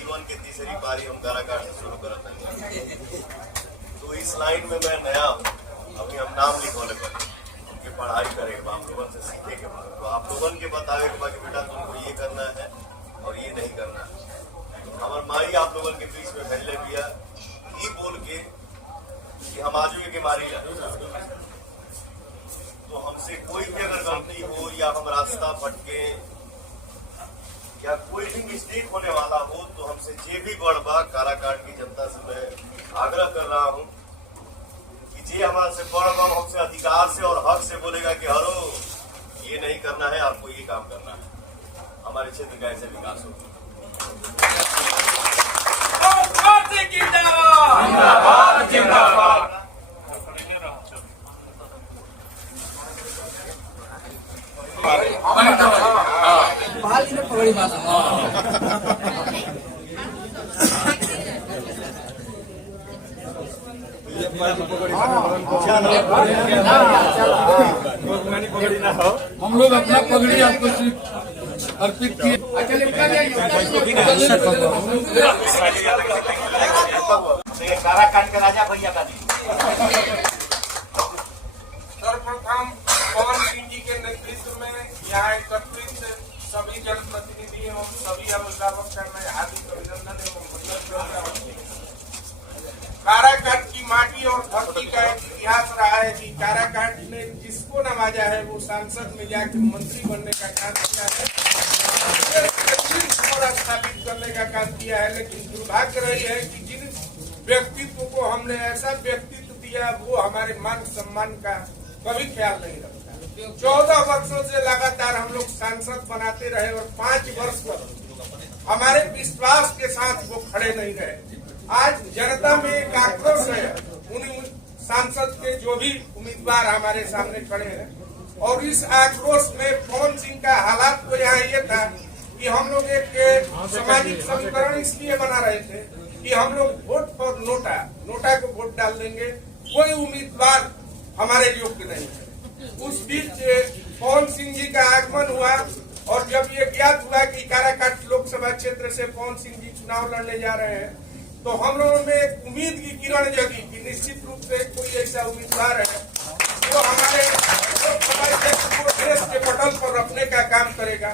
जीवन की तीसरी पारी हम काराकाट से शुरू करते हैं। तो इस लाइन में मैं नया हूँ, अभी हम नाम लिखोले पर उनकी पढ़ाई करेंगे, आप लोगों से सीखेंगे, तो आप लोगों के बतावे कि बेटा तुमको ये करना है और ये नहीं करना है। हमारे माई आप लोगों के बीच में फैले दिया ये बोल के कि हम आजू के मारी तो हमसे कोई भी अगर गलती हो या हम रास्ता भटके या कोई भी मिस्टेक होने वाला हो तो हमसे जे भी बड़बा काराकाट की जनता से मैं आग्रह कर रहा हूं कि जे हमारे से बड़बा हमसे अधिकार से और हक से बोलेगा कि हरो ये नहीं करना है, आपको ये काम करना है, हमारे क्षेत्र का ऐसे विकास होगा। पगड़ी माता हम लोग अपना पगड़ी आपको अर्पित किए। काराकाट के राजा भैया का सर्वप्रथम पवन सिंह जी के नेतृत्व में यहाँ एकत्रित सभी जनप्रतिनिधि एवं सभी अभिभावक का मैं हार्दिक अभिनंदन एवं काराकाट की माटी और धरती का एक इतिहास रहा है कि काराकाट ने जिसको नवाजा है वो सांसद में जाकर मंत्री बनने का काम किया है, स्थापित करने का काम किया है। लेकिन दुर्भाग्य रही है कि जिन व्यक्तित्व को हमने ऐसा व्यक्तित्व दिया वो हमारे मान सम्मान का कभी ख्याल नहीं रखता। 14 वर्षों से लगातार हम लोग सांसद बनाते रहे और 5 वर्ष तक हमारे विश्वास के साथ वो खड़े नहीं रहे। आज जनता में एक आक्रोश है उन सांसद के जो भी उम्मीदवार हमारे सामने खड़े हैं, और इस आक्रोश में पवन सिंह का हालात को यहाँ ये था कि हम लोग एक सामाजिक समीकरण इसलिए बना रहे थे कि हम लोग वोट फॉर नोटा को वोट डाल देंगे, कोई उम्मीदवार हमारे योग्य नहीं है। उस बीच पवन सिंह जी का आगमन हुआ और जब ये ज्ञात हुआ कि काराकाट लोकसभा क्षेत्र से पवन सिंह जी चुनाव लड़ने जा रहे हैं तो हम लोगों में एक उम्मीद की किरण जगी कि निश्चित रूप से कोई ऐसा उम्मीदवार है जो हमारे लोकसभा क्षेत्र को देश के पटल पर रखने का काम करेगा।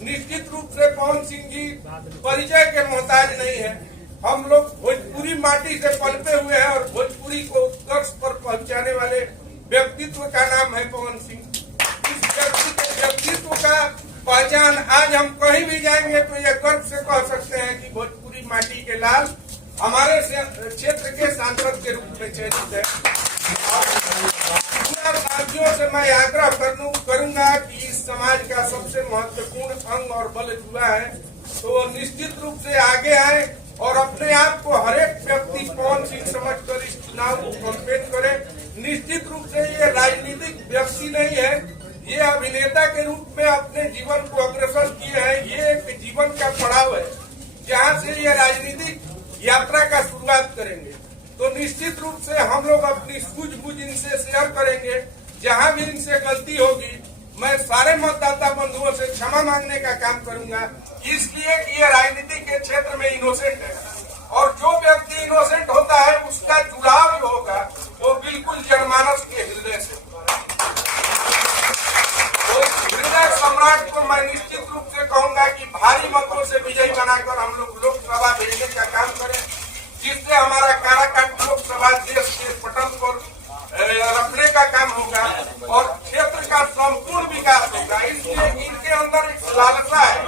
निश्चित रूप से पवन सिंह जी परिचय के मोहताज नहीं है। हम लोग भोजपुरी माटी से पलते हुए हैं और भोजपुरी को उत्कर्ष पर पहुंचाने वाले व्यक्तित्व का नाम है पवन सिंह। इस व्यक्तित्व का पहचान आज हम कहीं भी जाएंगे तो ये गर्व से कह सकते हैं कि भोजपुरी माटी के लाल हमारे क्षेत्र के सांसद के रूप में चयनित है। साथियों से मैं आग्रह करूंगा कि इस समाज का सबसे महत्वपूर्ण अंग और बल युवा है, तो निश्चित रूप से आगे आए और अपने आप को हरेक व्यक्ति पवन सिंह समझकर इस चुनाव को कैंपेन करे। निश्चित रूप से ये राजनीतिक व्यक्ति नहीं है, ये अभिनेता के रूप में अपने जीवन को अग्रसर किए हैं। ये एक जीवन का पड़ाव है जहाँ से ये राजनीतिक यात्रा का शुरुआत करेंगे। तो निश्चित रूप से हम लोग अपनी सूझबूझ इनसे शेयर करेंगे। जहाँ भी इनसे गलती होगी मैं सारे मतदाता बंधुओं से क्षमा मांगने का काम करूंगा, इसलिए कि ये राजनीति के क्षेत्र में इनोसेंट है और जो व्यक्ति इनोसेंट होता है उसका जुड़ाव जो होगा वो बिल्कुल जनमानस के हृदय से। तो हृदय सम्राट को मैं निश्चित रूप से कहूंगा कि भारी मतों से विजयी बनाकर हम लोग लोकसभा भेजने का काम करें, जिससे हमारा काराकाट लोकसभा देश के पटल पर रखने का काम होगा और क्षेत्र का संपूर्ण विकास होगा। इसलिए इनके अंदर एक लालसा है,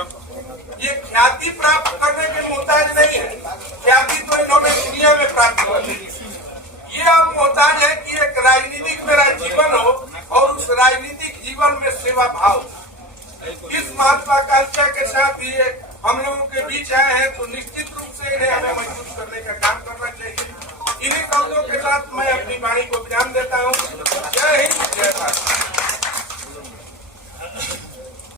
ये ख्याति प्राप्त करने के मोहताज नहीं है। ख्याति तो इन्होंने दुनिया में प्राप्त कर ली। ये अब मोहताज है कि एक राजनीतिक मेरा जीवन हो और उस राजनीतिक जीवन में सेवा भाव। इस महत्वाकांक्षा के साथ ये हम लोगों के बीच आए हैं तो निश्चित रूप से इन्हें हमें मजबूत करने का काम करना चाहिए। इन्हीं शब्दों के साथ मैं अपनी वाणी को विराम देता हूँ। जय हिंद, जय भारत।